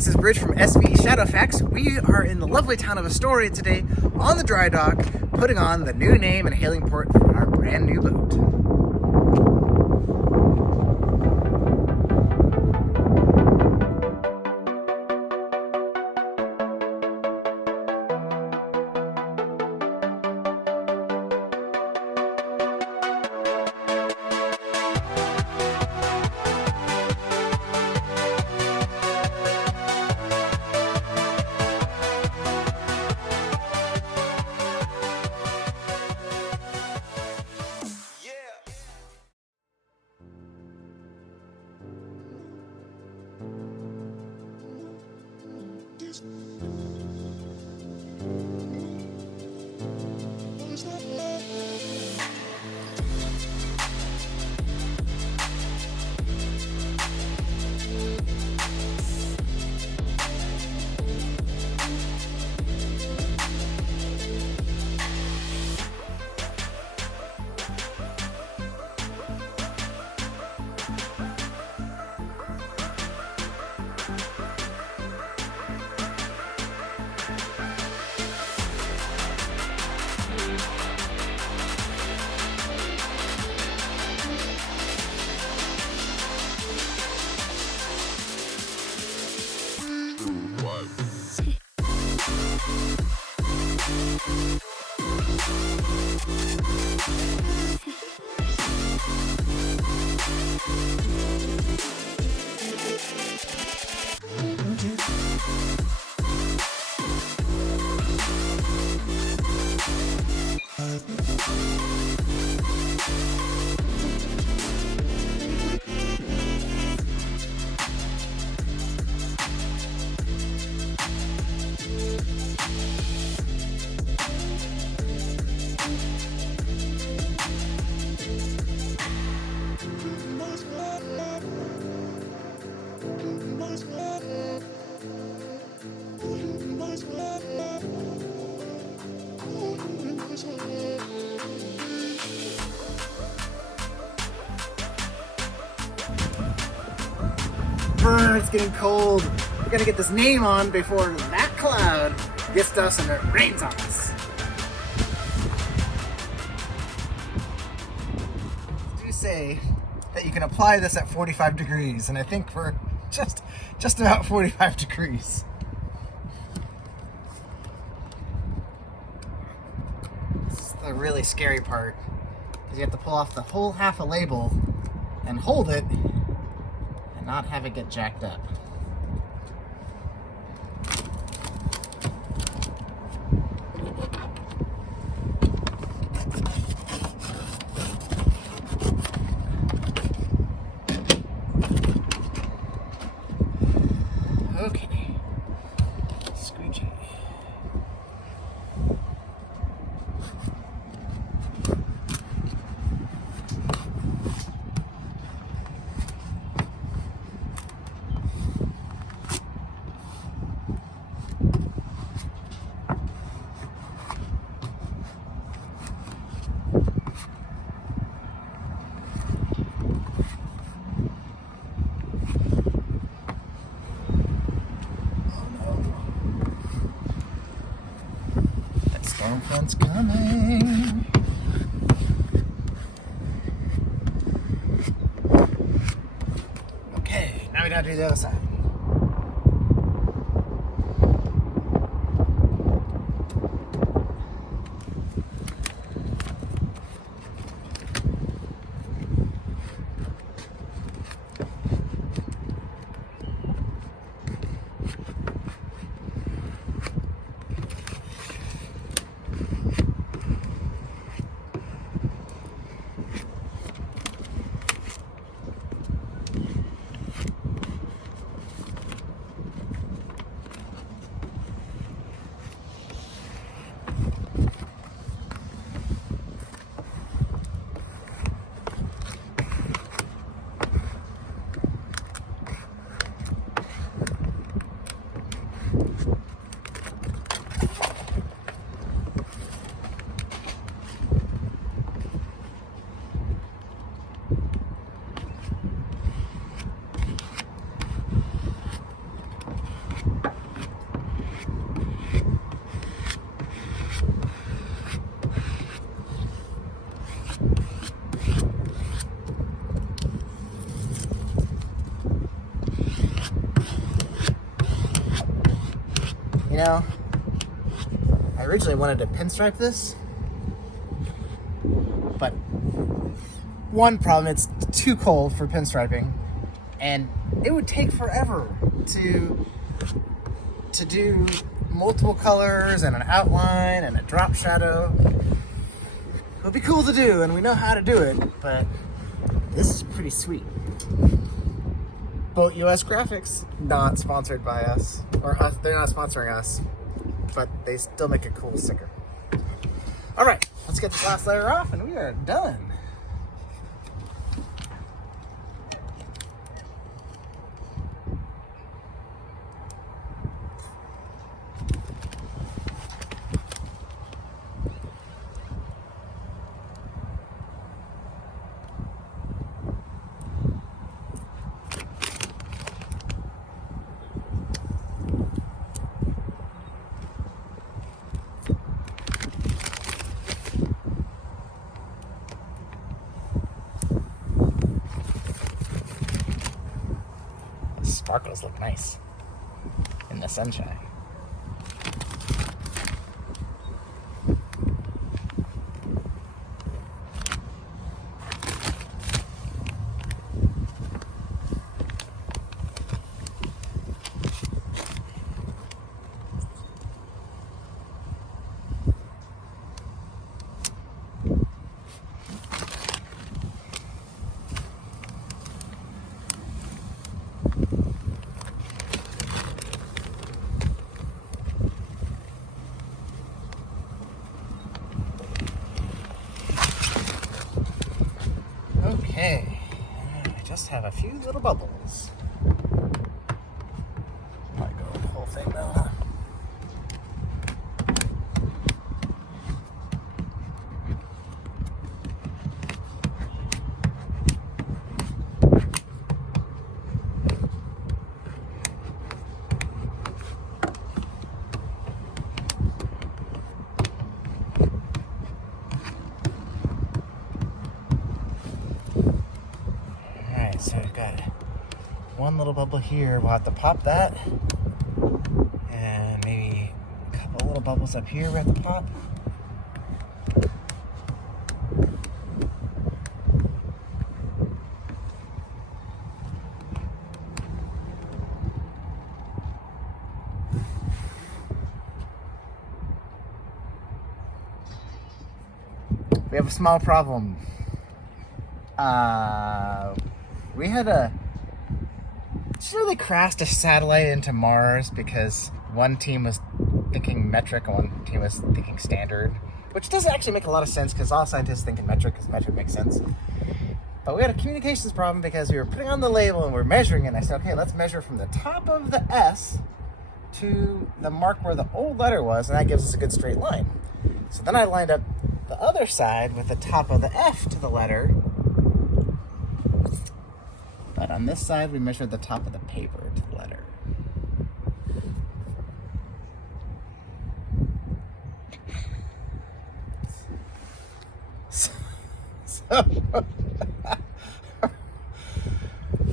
this is Bridge from SvShadowfax. We are in the lovely town of Astoria today on the dry dock, putting on the new name and hailing port for our brand new boat. It's getting cold. We gotta get this name on before that cloud gets to us and it rains on us. I do say that you can apply this at 45 degrees, and I think we're just about 45 degrees. This is the really scary part, because you have to pull off the whole half a label and hold it and not have it get jacked up. Okay. Squeegee. Storm front's coming. Okay, now we gotta do the other side. know, I originally wanted to pinstripe this, but one problem, it's too cold for pinstriping, and it would take forever to do multiple colors and an outline and a drop shadow. It would be cool to do, and we know how to do it, but this is pretty sweet. BoatUS Graphics, not sponsored by us, or us, they're not sponsoring us, but they still make a cool sticker. All right, let's get this last layer off and we are done. Sparkles look nice in the sunshine. Okay, I just have a few little bubbles. Might go the whole thing though, huh? So we've got one little bubble here. We'll have to pop that. And maybe a couple little bubbles up here we have to pop. We have a small problem. We had they crashed a satellite into Mars because one team was thinking metric and one team was thinking standard, which doesn't actually make a lot of sense because all scientists think in metric because metric makes sense. But we had a communications problem because we were putting on the label and we're measuring it, and I said, okay, let's measure from the top of the S to the mark where the old letter was, and that gives us a good straight line. So then I lined up the other side with the top of the F to the letter. But on this side, we measured the top of the paper to the letter.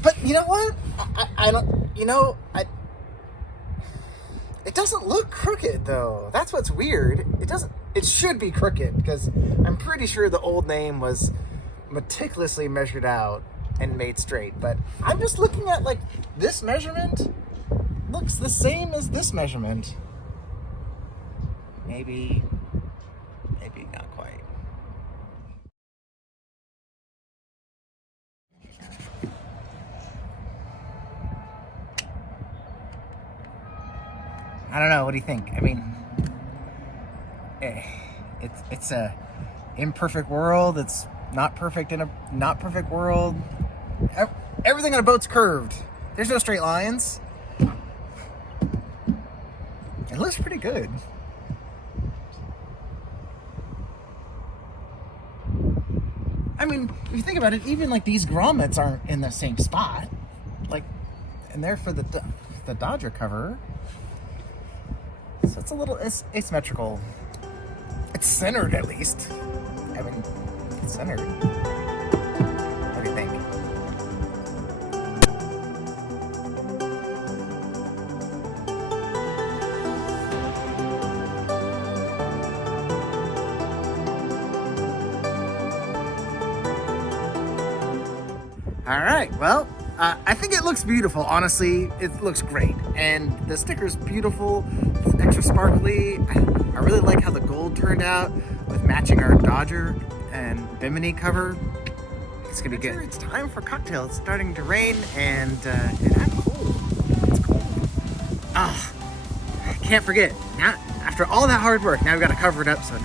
But you know what? I don't, it doesn't look crooked though. That's what's weird. It should be crooked because I'm pretty sure the old name was meticulously measured out and made straight, but I'm just looking at like this measurement looks the same as this measurement. Maybe not quite. I don't know, what do you think? I mean, it's a imperfect world. It's not perfect in a not perfect world. Everything on a boat's curved. There's no straight lines. It looks pretty good. I mean, if you think about it, even like these grommets aren't in the same spot. Like, and they're for the Dodger cover. So it's a little asymmetrical. It's centered at least. I mean, it's centered. What do you think? All right, well, I think it looks beautiful. Honestly, it looks great. And the sticker's beautiful, it's extra sparkly. I really like how the gold turned out with matching our Dodger and Bimini cover. It's gonna be good. It's time for cocktail. It's starting to rain and I'm cold. It's cold. Ah, can't forget. Now, after all that hard work, now we've got to cover it up so